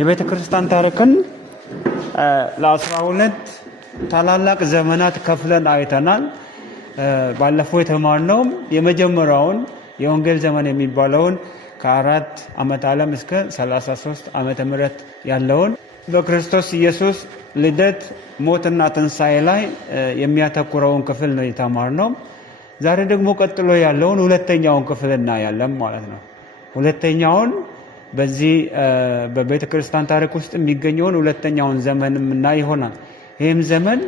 የቤተ ክርስቲያን ታሪክን ለ12 ታላላቅ ዘመናት ከፍለን አይተናል። ባለፈው የተማርነው የመጀመሪያውን የወንጌል ዘመን የሚባለውን ከ4 ዓመተ ዓለም እስከ 33 ዓመተ ምህረት ያለውን በክርስቶስ ኢየሱስ ልደት ሞትና ትንሣኤ ላይ የሚያተኩረውን ክፍል ነው የተማርነው። ዛሬ ደግሞ ቀጥሎ ያለውን ሁለተኛውን ክፍል እናያለን ማለት ነው። ሁለተኛውን በዚህ በቤተ ክርስቲያን ታሪክ ውስጥ የሚገኘውን ሁለተኛውን ዘመን የምናይ ይሆናል። ይህም ዘመን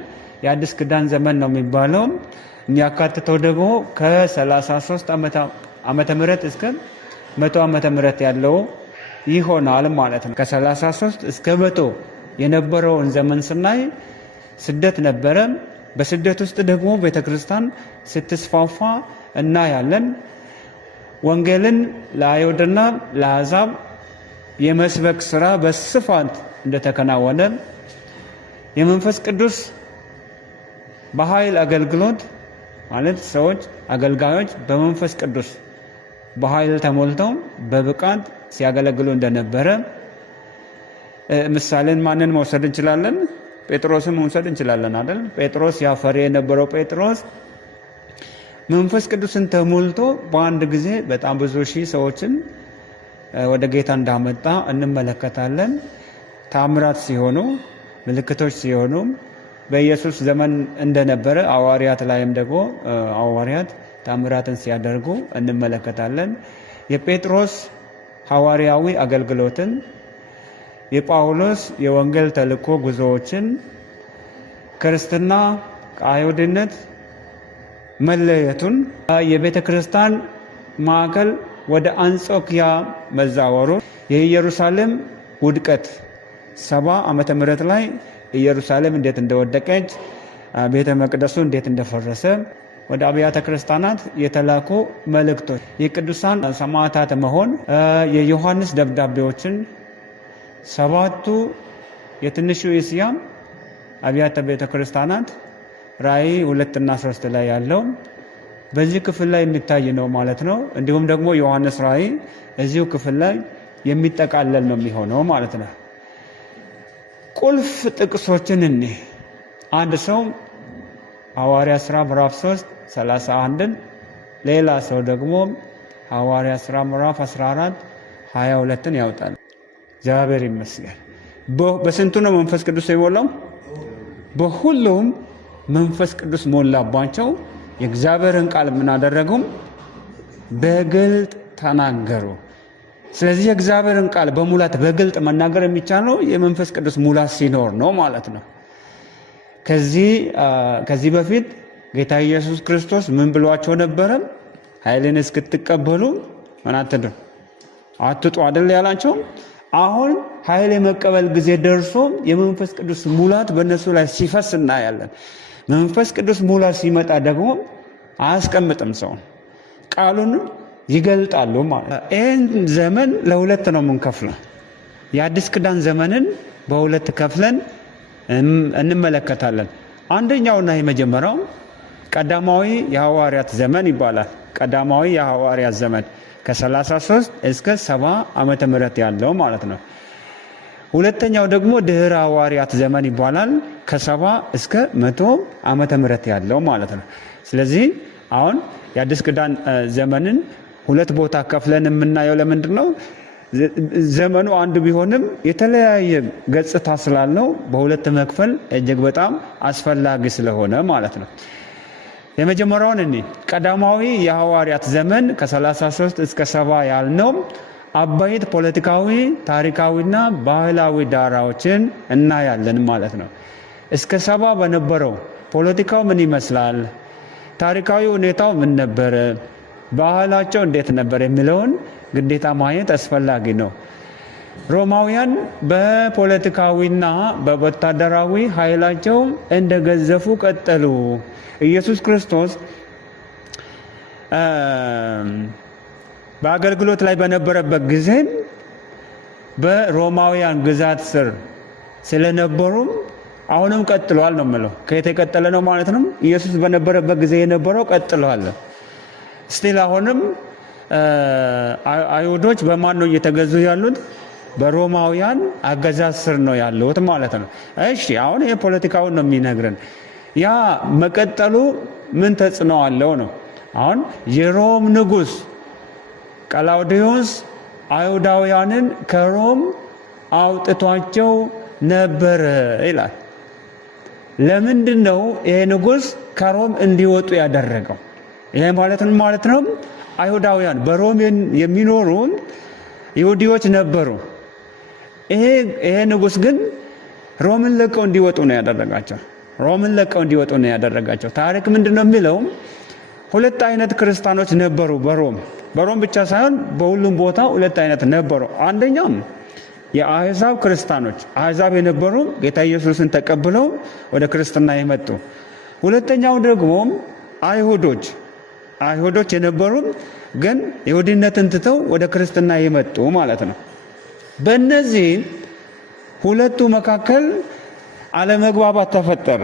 የአዲስ ኪዳን ዘመን ነው የሚባለው። የሚያካትተው ደግሞ ከ33 ዓመተ ምህረት እስከ 100 ዓመተ ምህረት ያለው ይሆናል ማለት ነው። ከ33 እስከ 100 የነበረውን ዘመን ስናይ ስደት ነበረ። በስደት ውስጥ ደግሞ ቤተክርስቲያን ስትስፋፋ እናያለን። ወንጌልን ለአይሁድና ለአሕዛብ የመስበክ ስራ በስፋት እንደተከናወነ፣ የመንፈስ ቅዱስ በኃይል አገልግሎት ማለት ሰዎች አገልጋዮች በመንፈስ ቅዱስ በኃይል ተሞልተው በብቃት ሲያገለግሉ እንደነበረ ምሳሌን ማንን መውሰድ እንችላለን? ጴጥሮስን መውሰድ እንችላለን አይደል? ጴጥሮስ ያፈሪ የነበረው ጴጥሮስ መንፈስ ቅዱስን ተሞልቶ በአንድ ጊዜ በጣም ብዙ ሺህ ሰዎችን ወደ ጌታ እንዳመጣ እንመለከታለን። ታምራት ሲሆኑ፣ ምልክቶች ሲሆኑ በኢየሱስ ዘመን እንደነበረ ሐዋርያት ላይም ደግሞ ሐዋርያት ታምራትን ሲያደርጉ እንመለከታለን። የጴጥሮስ ሐዋርያዊ አገልግሎትን፣ የጳውሎስ የወንጌል ተልእኮ ጉዞዎችን፣ ክርስትና ከአይሁድነት መለየቱን፣ የቤተ ክርስቲያን ማዕከል ወደ አንጾኪያ መዛወሩ፣ የኢየሩሳሌም ውድቀት 70 ዓመተ ምህረት ላይ ኢየሩሳሌም እንዴት እንደወደቀች፣ ቤተ መቅደሱ እንዴት እንደፈረሰ፣ ወደ አብያተ ክርስቲያናት የተላኩ መልእክቶች፣ የቅዱሳን ሰማዕታት መሆን፣ የዮሐንስ ደብዳቤዎችን፣ 7ቱ የትንሹ እስያ አብያተ ቤተ ክርስቲያናት ራእይ 2 እና 3 ላይ ያለው በዚህ ክፍል ላይ የሚታይ ነው ማለት ነው። እንዲሁም ደግሞ ዮሐንስ ራእይ እዚሁ ክፍል ላይ የሚጠቃለል ነው የሚሆነው ማለት ነው። ቁልፍ ጥቅሶችን አንድ ሰው ሐዋርያ ሥራ ምዕራፍ 3 31ን፣ ሌላ ሰው ደግሞ ሐዋርያ ሥራ ምዕራፍ 14 22ን ያወጣል። እግዚአብሔር ይመስገን። በስንቱ ነው መንፈስ ቅዱስ የሞላው? በሁሉም መንፈስ ቅዱስ ሞላባቸው። የእግዚአብሔርን ቃል ምን አደረጉም? በግልጥ ተናገሩ። ስለዚህ የእግዚአብሔርን ቃል በሙላት በግልጥ መናገር የሚቻለው የመንፈስ ቅዱስ ሙላት ሲኖር ነው ማለት ነው። ከዚህ በፊት ጌታ ኢየሱስ ክርስቶስ ምን ብሏቸው ነበረ? ኃይልን እስክትቀበሉ ምን አትጡ አይደል ያላቸው። አሁን ኃይል የመቀበል ጊዜ ደርሶ የመንፈስ ቅዱስ ሙላት በእነሱ ላይ ሲፈስ እናያለን። መንፈስ ቅዱስ ሙላት ሲመጣ ደግሞ አያስቀምጥም ሰውን፣ ቃሉን ይገልጣሉ ማለት። ይህን ዘመን ለሁለት ነው የምንከፍለው። የአዲስ ኪዳን ዘመንን በሁለት ከፍለን እንመለከታለን። አንደኛውና የመጀመሪያው ቀዳማዊ የሐዋርያት ዘመን ይባላል። ቀዳማዊ የሐዋርያት ዘመን ከ33 እስከ 70 ዓመተ ምህረት ያለው ማለት ነው። ሁለተኛው ደግሞ ድህረ ሐዋርያት ዘመን ይባላል። ከ70 እስከ 100 ዓመተ ምህረት ያለው ማለት ነው። ስለዚህ አሁን የአዲስ ኪዳን ዘመንን ሁለት ቦታ ከፍለን የምናየው ለምንድን ነው? ዘመኑ አንድ ቢሆንም የተለያየ ገጽታ ስላለው በሁለት መክፈል እጅግ በጣም አስፈላጊ ስለሆነ ማለት ነው። የመጀመሪያውን ቀዳማዊ የሐዋርያት ዘመን ከ33 እስከ 70 ያልነው አበይት ፖለቲካዊ፣ ታሪካዊና ባህላዊ ዳራዎችን እናያለን ማለት ነው። እስከ 70 በነበረው ፖለቲካው ምን ይመስላል፣ ታሪካዊ ሁኔታው ምን ነበረ፣ ባህላቸው እንዴት ነበር የሚለውን ግዴታ ማየት አስፈላጊ ነው። ሮማውያን በፖለቲካዊና በወታደራዊ ኃይላቸው እንደገዘፉ ቀጠሉ። ኢየሱስ ክርስቶስ በአገልግሎት ላይ በነበረበት ጊዜ በሮማውያን ግዛት ስር ስለነበሩም አሁንም ቀጥሏል ነው የምለው። ከየት የቀጠለ ነው ማለት ነው? ኢየሱስ በነበረበት ጊዜ የነበረው ቀጥሏል። ስቲል አሁንም አይሁዶች በማን ነው እየተገዙ ያሉት? በሮማውያን አገዛዝ ስር ነው ያሉት ማለት ነው። እሺ አሁን ይሄ ፖለቲካውን ነው የሚነግረን። ያ መቀጠሉ ምን ተጽዕኖ አለው ነው። አሁን የሮም ንጉሥ ቀላውዲዮስ አይሁዳውያንን ከሮም አውጥቷቸው ነበረ ይላል። ለምንድን ነው ይሄ ንጉሥ ከሮም እንዲወጡ ያደረገው? ይሄ ማለት ነው አይሁዳውያን በሮም የሚኖሩ ይሁዲዎች ነበሩ። ይሄ ንጉሥ ግን ሮምን ለቀው እንዲወጡ ነው ያደረጋቸው። ሮምን ለቀው እንዲወጡ ነው ያደረጋቸው። ታሪክ ምንድን ነው የሚለው? ሁለት አይነት ክርስቲያኖች ነበሩ በሮም ብቻ ሳይሆን በሁሉም ቦታ ሁለት አይነት ነበሩ። አንደኛው የአሕዛብ ክርስቲያኖች፣ አሕዛብ የነበሩ ጌታ ኢየሱስን ተቀብለው ወደ ክርስትና የመጡ። ሁለተኛው ደግሞ አይሁዶች የነበሩ ግን ይሁዲነትን ትተው ወደ ክርስትና የመጡ ማለት ነው። በእነዚህ ሁለቱ መካከል አለመግባባት ተፈጠረ።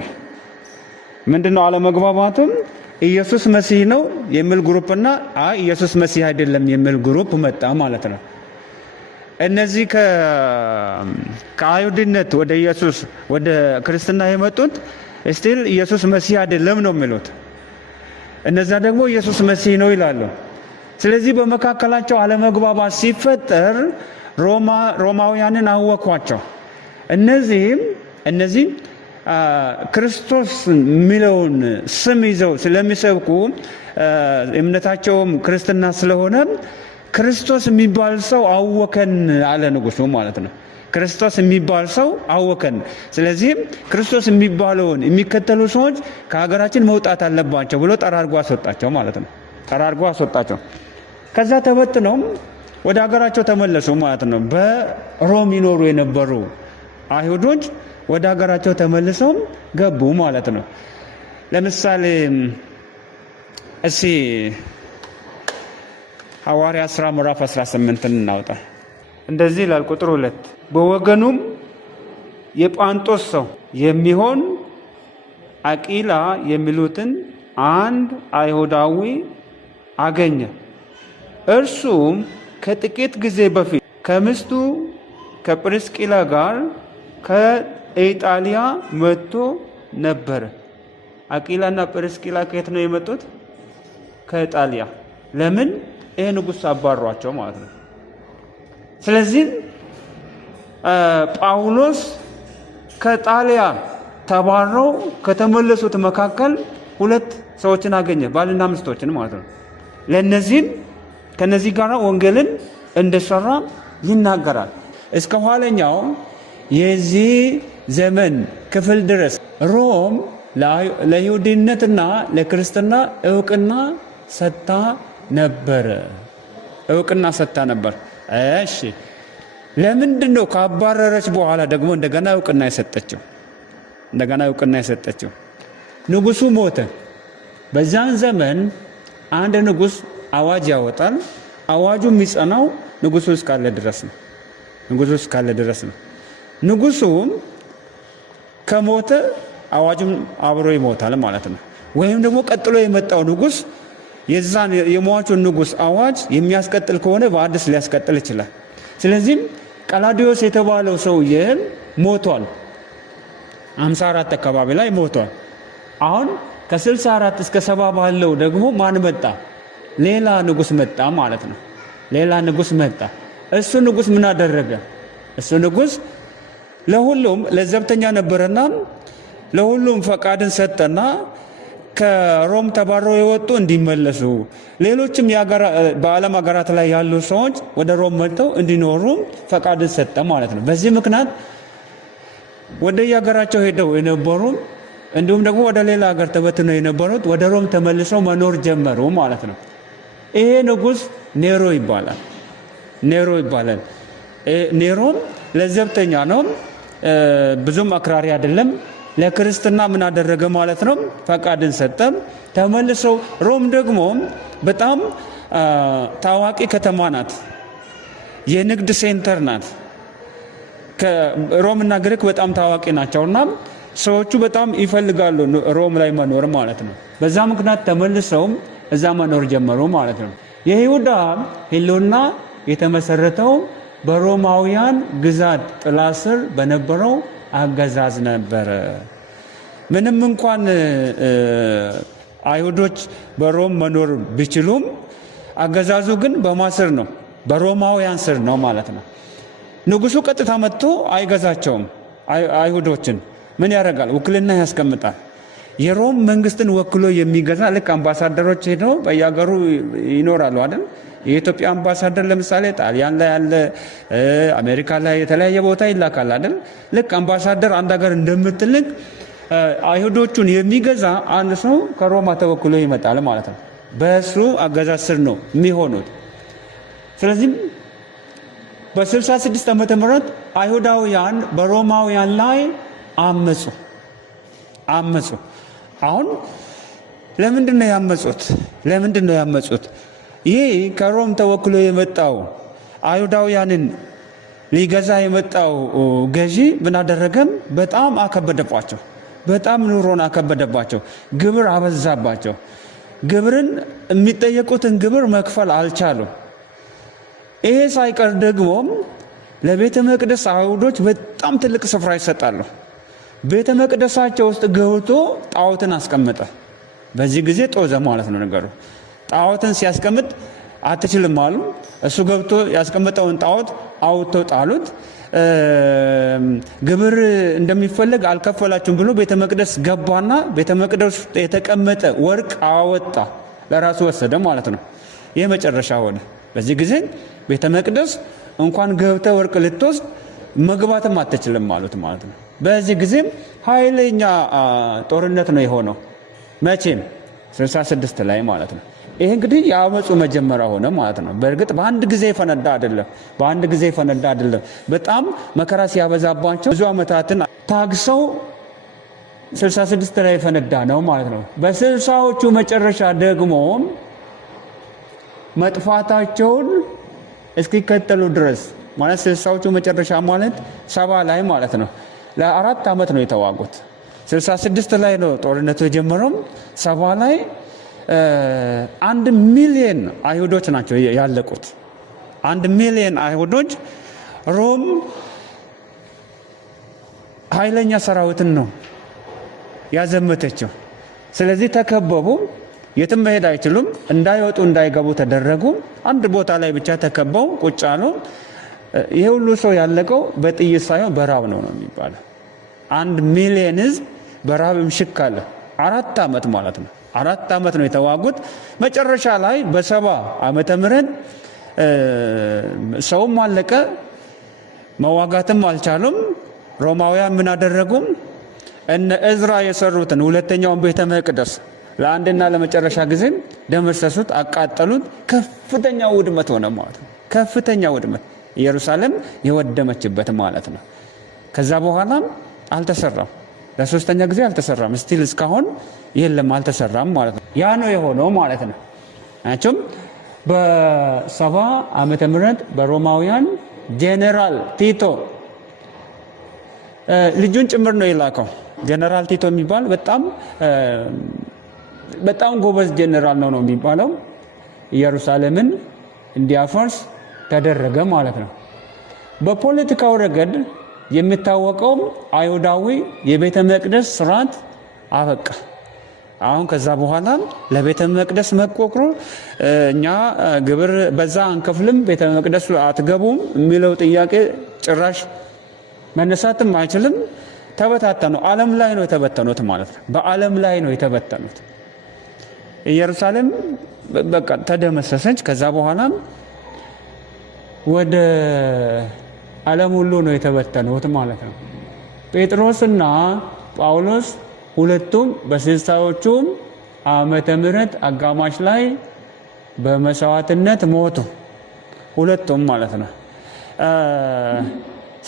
ምንድነው አለመግባባቱም? ኢየሱስ መሲህ ነው የሚል ግሩፕና ኢየሱስ መሲህ አይደለም የሚል ግሩፕ መጣ ማለት ነው። እነዚህ ከአይሁድነት ወደ ኢየሱስ ወደ ክርስትና የመጡት ስቲል ኢየሱስ መሲህ አይደለም ነው የሚሉት። እነዛ ደግሞ ኢየሱስ መሲህ ነው ይላሉ። ስለዚህ በመካከላቸው አለመግባባት ሲፈጠር ሮማውያንን አወኳቸው። እነዚህ ክርስቶስ የሚለውን ስም ይዘው ስለሚሰብኩ እምነታቸውም ክርስትና ስለሆነ ክርስቶስ የሚባል ሰው አወከን አለ ንጉሡ ማለት ነው። ክርስቶስ የሚባል ሰው አወከን። ስለዚህም ክርስቶስ የሚባለውን የሚከተሉ ሰዎች ከሀገራችን መውጣት አለባቸው ብሎ ጠራርጎ አስወጣቸው ማለት ነው። ጠራርጎ አስወጣቸው። ከዛ ተበትነው ወደ ሀገራቸው ተመለሱ ማለት ነው። በሮም ይኖሩ የነበሩ አይሁዶች ወደ ሀገራቸው ተመልሰው ገቡ ማለት ነው። ለምሳሌ ሐዋርያት ሥራ ምዕራፍ 18 እናውጣ። እንደዚህ ይላል ቁጥር 2 በወገኑም የጳንጦስ ሰው የሚሆን አቂላ የሚሉትን አንድ አይሁዳዊ አገኘ። እርሱም ከጥቂት ጊዜ በፊት ከሚስቱ ከጵርስቂላ ጋር ከኢጣሊያ መጥቶ ነበረ። አቂላና ጵርስቂላ ከየት ነው የመጡት? ከኢጣሊያ። ለምን? ይሄ ንጉሥ አባሯቸው ማለት ነው። ስለዚህ ጳውሎስ ከጣሊያን ተባረው ከተመለሱት መካከል ሁለት ሰዎችን አገኘ፣ ባልና ሚስቶችን ማለት ነው። ከነዚህ ጋር ወንጌልን እንደሰራ ይናገራል። እስከ ኋለኛው የዚህ ዘመን ክፍል ድረስ ሮም ለይሁዲነትና ለክርስትና እውቅና ሰጥታ ነበር። እሺ ለምንድን ነው ካባረረች በኋላ ደግሞ እንደገና እውቅና የሰጠችው? ንጉሱ ሞተ። በዛን ዘመን አንድ ንጉስ አዋጅ ያወጣል። አዋጁ የሚጸናው ንጉሱ እስካለ ድረስ ነው። ንጉሱም ከሞተ አዋጁም አብሮ ይሞታል ማለት ነው። ወይም ደግሞ ቀጥሎ የመጣው ንጉስ የዛን የሟቹን ንጉስ አዋጅ የሚያስቀጥል ከሆነ በአዲስ ሊያስቀጥል ይችላል። ስለዚህም ቀላውዲዮስ የተባለው ሰውዬ ሞቷል። 54 አካባቢ ላይ ሞቷል። አሁን ከ64 እስከ 70 ባለው ደግሞ ማን መጣ? ሌላ ንጉስ መጣ ማለት ነው። እሱ ንጉስ ምን አደረገ? እሱ ንጉስ ለሁሉም ለዘብተኛ ነበረና ለሁሉም ፈቃድን ሰጠና ከሮም ተባረው የወጡ እንዲመለሱ፣ ሌሎችም በዓለም ሀገራት ላይ ያሉ ሰዎች ወደ ሮም መጥተው እንዲኖሩ ፈቃድን ሰጠ ማለት ነው። በዚህ ምክንያት ወደ የሀገራቸው ሄደው የነበሩ እንዲሁም ደግሞ ወደ ሌላ ሀገር ተበትነው የነበሩት ወደ ሮም ተመልሰው መኖር ጀመሩ ማለት ነው። ይሄ ንጉስ ኔሮ ይባላል። ኔሮም ለዘብተኛ ነው፣ ብዙም አክራሪ አይደለም። ለክርስትና ምን አደረገ ማለት ነው? ፈቃድን ሰጠ። ተመልሰው ሮም ደግሞ በጣም ታዋቂ ከተማ ናት፣ የንግድ ሴንተር ናት። ሮም እና ግሪክ በጣም ታዋቂ ናቸውና ሰዎቹ በጣም ይፈልጋሉ ሮም ላይ መኖር ማለት ነው። በዛ ምክንያት ተመልሰው እዛ መኖር ጀመሩ ማለት ነው። የይሁዳ ሕልውና የተመሰረተው በሮማውያን ግዛት ጥላ ስር በነበረው አገዛዝ ነበረ። ምንም እንኳን አይሁዶች በሮም መኖር ቢችሉም አገዛዙ ግን በማስር ነው፣ በሮማውያን ስር ነው ማለት ነው። ንጉሱ ቀጥታ መጥቶ አይገዛቸውም። አይሁዶችን ምን ያደርጋል? ውክልና ያስቀምጣል። የሮም መንግስትን ወክሎ የሚገዛ ልክ አምባሳደሮች ሄደው በየሀገሩ ይኖራሉ አይደል? የኢትዮጵያ አምባሳደር ለምሳሌ ጣሊያን ላይ ያለ፣ አሜሪካ ላይ የተለያየ ቦታ ይላካል አይደል? ልክ አምባሳደር አንድ ሀገር እንደምትልክ አይሁዶቹን የሚገዛ አንድ ሰው ከሮማ ተወክሎ ይመጣል ማለት ነው። በእሱ አገዛዝ ስር ነው የሚሆኑት። ስለዚህ በ66 ዓመተ ምህረት አይሁዳውያን በሮማውያን ላይ አመፁ። አሁን ለምንድን ነው ያመፁት? ይህ ከሮም ተወክሎ የመጣው አይሁዳውያንን ሊገዛ የመጣው ገዢ ምን አደረገም? በጣም አከበደባቸው። በጣም ኑሮን አከበደባቸው። ግብር አበዛባቸው። ግብርን የሚጠየቁትን ግብር መክፈል አልቻሉም። ይሄ ሳይቀር ደግሞ ለቤተ መቅደስ አይሁዶች በጣም ትልቅ ስፍራ ይሰጣሉ። ቤተ መቅደሳቸው ውስጥ ገብቶ ጣዖትን አስቀመጠ። በዚህ ጊዜ ጦዘ ማለት ነው ነገሩ። ጣዖትን ሲያስቀምጥ አትችልም አሉ። እሱ ገብቶ ያስቀመጠውን ጣዖት አውጥተው ጣሉት። ግብር እንደሚፈለግ አልከፈላችሁም ብሎ ቤተ መቅደስ ገባና ቤተ መቅደስ ውስጥ የተቀመጠ ወርቅ አወጣ፣ ለራሱ ወሰደ ማለት ነው። ይህ መጨረሻ ሆነ። በዚህ ጊዜ ቤተ መቅደስ እንኳን ገብተ ወርቅ ልትወስድ መግባትም አትችልም ማለት ነው። በዚህ ጊዜም ኃይለኛ ጦርነት ነው የሆነው። መቼም 66 ላይ ማለት ነው። ይህ እንግዲህ የአመፁ መጀመሪያ ሆነ ማለት ነው። በእርግጥ በአንድ ጊዜ ፈነዳ አይደለም። በጣም መከራ ሲያበዛባቸው ብዙ ዓመታትን ታግሰው 66 ላይ ፈነዳ ነው ማለት ነው። በ60ዎቹ መጨረሻ ደግሞ መጥፋታቸውን እስኪከተሉ ድረስ ማለት 60ዎቹ መጨረሻ ማለት 70 ላይ ማለት ነው። ለ4 ዓመት ነው የተዋጉት። 66 ላይ ነው ጦርነቱ የጀመረው። 70 ላይ 1 ሚሊዮን አይሁዶች ናቸው ያለቁት። 1 ሚሊዮን አይሁዶች። ሮም ኃይለኛ ሰራዊትን ነው ያዘመተችው። ስለዚህ ተከበቡ። የትም መሄድ አይችሉም። እንዳይወጡ እንዳይገቡ ተደረጉ። አንድ ቦታ ላይ ብቻ ተከበው ቁጭ አሉ። ይሄ ሁሉ ሰው ያለቀው በጥይት ሳይሆን በራብ ነው የሚባለው። 1 ሚሊዮን ህዝብ በራብ ምሽክ አለ። 4 ዓመት ማለት ነው። 4 ዓመት ነው የተዋጉት። መጨረሻ ላይ በ70 ዓመተ ምህረት ሰውም አለቀ፣ መዋጋትም አልቻሉም። ሮማውያን ምን አደረጉም? እነ እዝራ የሰሩትን ሁለተኛውን ቤተ መቅደስ ለአንድና ለመጨረሻ ጊዜ ደመሰሱት፣ አቃጠሉት። ከፍተኛ ውድመት ሆነ ማለት ነው። ከፍተኛ ውድመት፣ ኢየሩሳሌም የወደመችበት ማለት ነው። ከዛ በኋላም አልተሰራም። ለሶስተኛ ጊዜ አልተሰራም። ስቲል እስካሁን የለም፣ አልተሰራም ማለት ነው። ያ ነው የሆነው ማለት ነው። ናቸውም በ70 ዓመተ ምህረት በሮማውያን ጄኔራል ቲቶ ልጁን ጭምር ነው የላከው። ጄኔራል ቲቶ የሚባል በጣም ጎበዝ ጄኔራል ነው የሚባለው። ኢየሩሳሌምን እንዲያፈርስ ተደረገ ማለት ነው። በፖለቲካው ረገድ የሚታወቀው አይሁዳዊ የቤተ መቅደስ ስርዓት አበቃ። አሁን ከዛ በኋላ ለቤተ መቅደስ መቆቅሮ እኛ ግብር በዛ አንከፍልም፣ ቤተ መቅደስ አትገቡም የሚለው ጥያቄ ጭራሽ መነሳትም አይችልም። ተበታተኑ። ዓለም ላይ ነው የተበተኑት ማለት ነው። በዓለም ላይ ነው የተበተኑት። ኢየሩሳሌም በቃ ተደመሰሰች። ከዛ በኋላ ወደ ዓለም ሁሉ ነው የተበተኑት ማለት ነው። ጴጥሮስና ጳውሎስ ሁለቱም በ60ዎቹ ዓመተ ምህረት አጋማሽ ላይ በመስዋዕትነት ሞቱ። ሁለቱም ማለት ነው።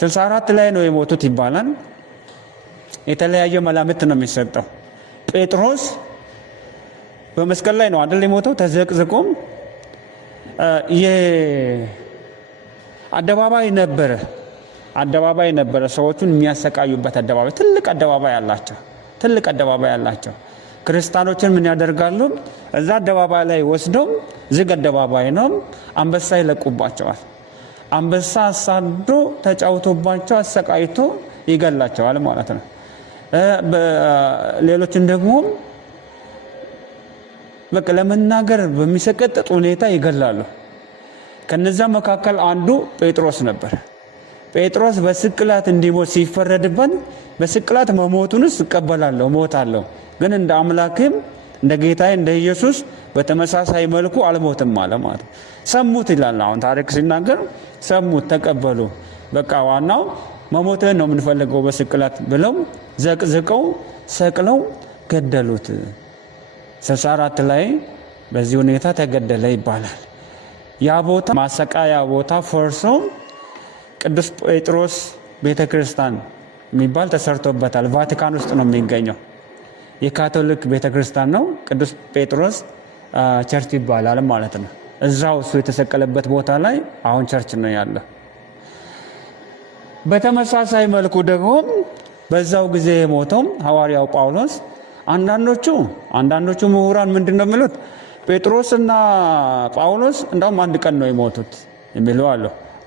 64 ላይ ነው የሞቱት ይባላል። የተለያየ መላምት ነው የሚሰጠው። ጴጥሮስ በመስቀል ላይ ነው አይደል የሞተው? ተዘቅዝቆም አደባባይ ነበረ፣ ሰዎቹን የሚያሰቃዩበት አደባባይ። ትልቅ አደባባይ አላቸው። ክርስቲያኖችን ምን ያደርጋሉ? እዛ አደባባይ ላይ ወስደው፣ ዝግ አደባባይ ነው፣ አንበሳ ይለቁባቸዋል። አንበሳ አሳዶ ተጫውቶባቸው አሰቃይቶ ይገላቸዋል ማለት ነው። ሌሎችን ደግሞ በቃ ለመናገር በሚሰቀጥጥ ሁኔታ ይገላሉ። ከነዛ መካከል አንዱ ጴጥሮስ ነበር። ጴጥሮስ በስቅላት እንዲሞት ሲፈረድበት በስቅላት መሞቱንስ እቀበላለሁ እሞታለሁ፣ ግን እንደ አምላክም እንደ ጌታዬ እንደ ኢየሱስ በተመሳሳይ መልኩ አልሞትም አለ ማለት ነው። ሰሙት ይላል አሁን ታሪክ ሲናገር፣ ሰሙት፣ ተቀበሉ። በቃ ዋናው መሞትህን ነው የምንፈልገው በስቅላት ብለው ዘቅዝቀው ሰቅለው ገደሉት። 64 ላይ በዚህ ሁኔታ ተገደለ ይባላል። ያ ቦታ ማሰቃያ ቦታ ፈርሶ ቅዱስ ጴጥሮስ ቤተክርስቲያን የሚባል ተሰርቶበታል። ቫቲካን ውስጥ ነው የሚገኘው። የካቶሊክ ቤተክርስቲያን ነው። ቅዱስ ጴጥሮስ ቸርች ይባላል ማለት ነው። እዛው እሱ የተሰቀለበት ቦታ ላይ አሁን ቸርች ነው ያለው። በተመሳሳይ መልኩ ደግሞ በዛው ጊዜ የሞተው ሐዋርያው ጳውሎስ አንዳንዶቹ ምሁራን ምንድነው የሚሉት ጴጥሮስና ጳውሎስ እንደውም አንድ ቀን ነው የሞቱት የሚሉ አሉ።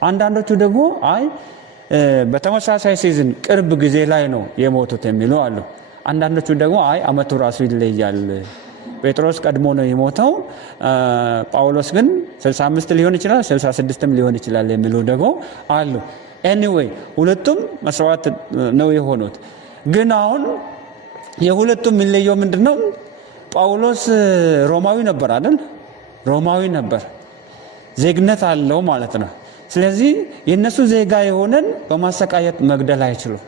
አንዳንዶቹ ደግሞ አይ በተመሳሳይ ሲዝን ቅርብ ጊዜ ላይ ነው የሞቱት የሚሉ አሉ። አንዳንዶቹ ደግሞ አይ አመቱ ራሱ ይለያል፣ ጴጥሮስ ቀድሞ ነው የሞተው፣ ጳውሎስ ግን 65 ሊሆን ይችላል 66ም ሊሆን ይችላል የሚሉ ደግሞ አሉ። ኤኒዌይ ሁለቱም መስዋዕት ነው የሆኑት። ግን አሁን የሁለቱም የሚለየው ምንድነው? ጳውሎስ ሮማዊ ነበር አይደል? ሮማዊ ነበር፣ ዜግነት አለው ማለት ነው። ስለዚህ የነሱ ዜጋ የሆነን በማሰቃየት መግደል አይችሉም።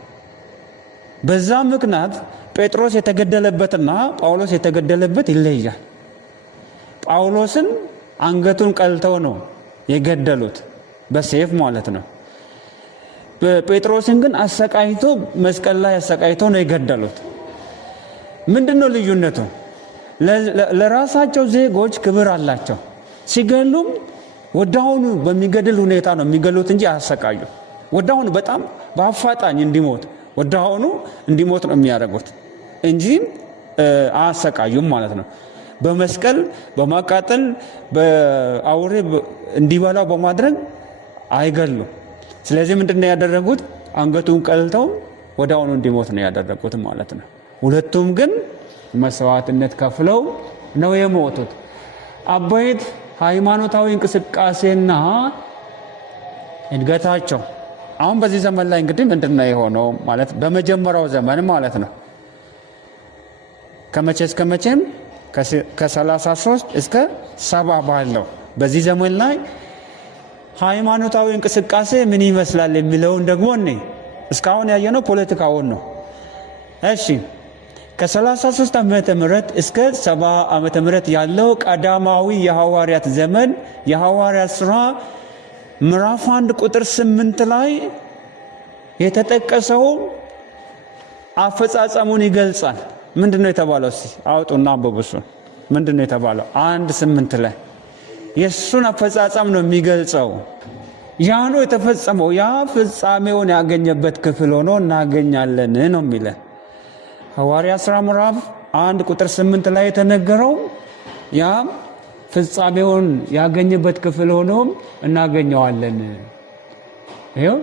በዛ ምክንያት ጴጥሮስ የተገደለበትና ጳውሎስ የተገደለበት ይለያል። ጳውሎስን አንገቱን ቀልተው ነው የገደሉት በሰይፍ ማለት ነው። ጴጥሮስን ግን አሰቃይቶ መስቀል ላይ አሰቃይቶ ነው የገደሉት። ምንድነው ልዩነቱ? ለራሳቸው ዜጎች ክብር አላቸው። ሲገሉም ወዳሁኑ በሚገድል ሁኔታ ነው የሚገሉት እንጂ አያሰቃዩ። ወዳሁኑ በጣም በአፋጣኝ እንዲሞት ወዳሁኑ እንዲሞት ነው የሚያደርጉት እንጂ አያሰቃዩም ማለት ነው። በመስቀል በማቃጠል በአውሬ እንዲበላው በማድረግ አይገሉም። ስለዚህ ምንድነው ያደረጉት? አንገቱን ቀልተው ወዳሁኑ እንዲሞት ነው ያደረጉት ማለት ነው። ሁለቱም ግን መስዋዕትነት ከፍለው ነው የሞቱት። አበይት ሃይማኖታዊ እንቅስቃሴና እድገታቸው አሁን በዚህ ዘመን ላይ እንግዲህ ምንድነው የሆነው ማለት በመጀመሪያው ዘመን ማለት ነው። ከመቼ እስከ መቼም ከ33 እስከ 70 ባለው በዚህ ዘመን ላይ ሃይማኖታዊ እንቅስቃሴ ምን ይመስላል የሚለውን ደግሞ እስካሁን ያየነው ፖለቲካውን ነው። እሺ ከ33 ዓመተ ምህረት እስከ 70 ዓመተ ምህረት ያለው ቀዳማዊ የሐዋርያት ዘመን የሐዋርያት ሥራ ምዕራፍ 1 ቁጥር 8 ላይ የተጠቀሰው አፈጻጸሙን ይገልጻል። ምንድነው የተባለው? እስቲ አውጡና አንብቡ። ምንድነው የተባለው? 1:8 ላይ የሱን አፈጻጸም ነው የሚገልጸው። ያ ነው የተፈጸመው። ያ ፍጻሜውን ያገኘበት ክፍል ሆኖ እናገኛለን ነው የሚለን። ሐዋርያት ሥራ ምዕራፍ 1 ቁጥር 8 ላይ የተነገረው ያ ፍጻሜውን ያገኘበት ክፍል ሆኖ እናገኘዋለን። ይኸው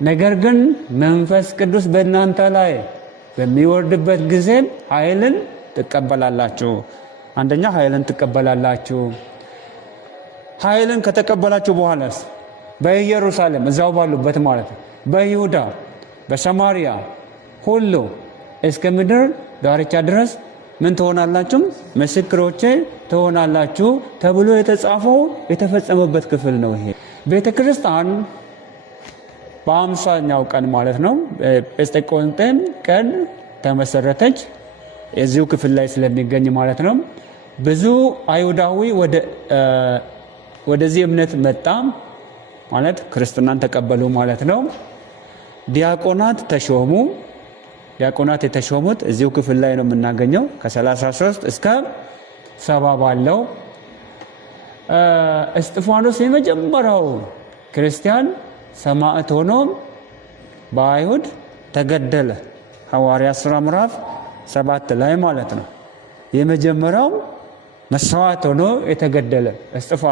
ነገር ግን መንፈስ ቅዱስ በእናንተ ላይ በሚወርድበት ጊዜ ኃይልን ትቀበላላችሁ። አንደኛ ኃይልን ትቀበላላችሁ። ኃይልን ከተቀበላችሁ በኋላስ በኢየሩሳሌም እዛው ባሉበት ማለት ነው፣ በይሁዳ በሰማሪያ ሁሉ እስከ ምድር ዳርቻ ድረስ ምን ትሆናላችሁ? ምስክሮቼ ትሆናላችሁ ተብሎ የተጻፈው የተፈጸመበት ክፍል ነው። ይሄ ቤተክርስቲያን በ50ኛው ቀን ማለት ነው ጴንጤቆስጤ ቀን ተመሰረተች። እዚሁ ክፍል ላይ ስለሚገኝ ማለት ነው። ብዙ አይሁዳዊ ወደዚህ እምነት መጣ ማለት ክርስትናን ተቀበሉ ማለት ነው። ዲያቆናት ተሾሙ። ዲያቆናት የተሾሙት እዚሁ ክፍል ላይ ነው የምናገኘው። ከ33 እስከ 70 ባለው እስጢፋኖስ የመጀመሪያው ክርስቲያን ሰማዕት ሆኖ በአይሁድ ተገደለ። ሐዋርያት ሥራ ምዕራፍ 7 ላይ ማለት ነው። የመጀመሪያው መስዋዕት ሆኖ የተገደለ እስጢፋኖስ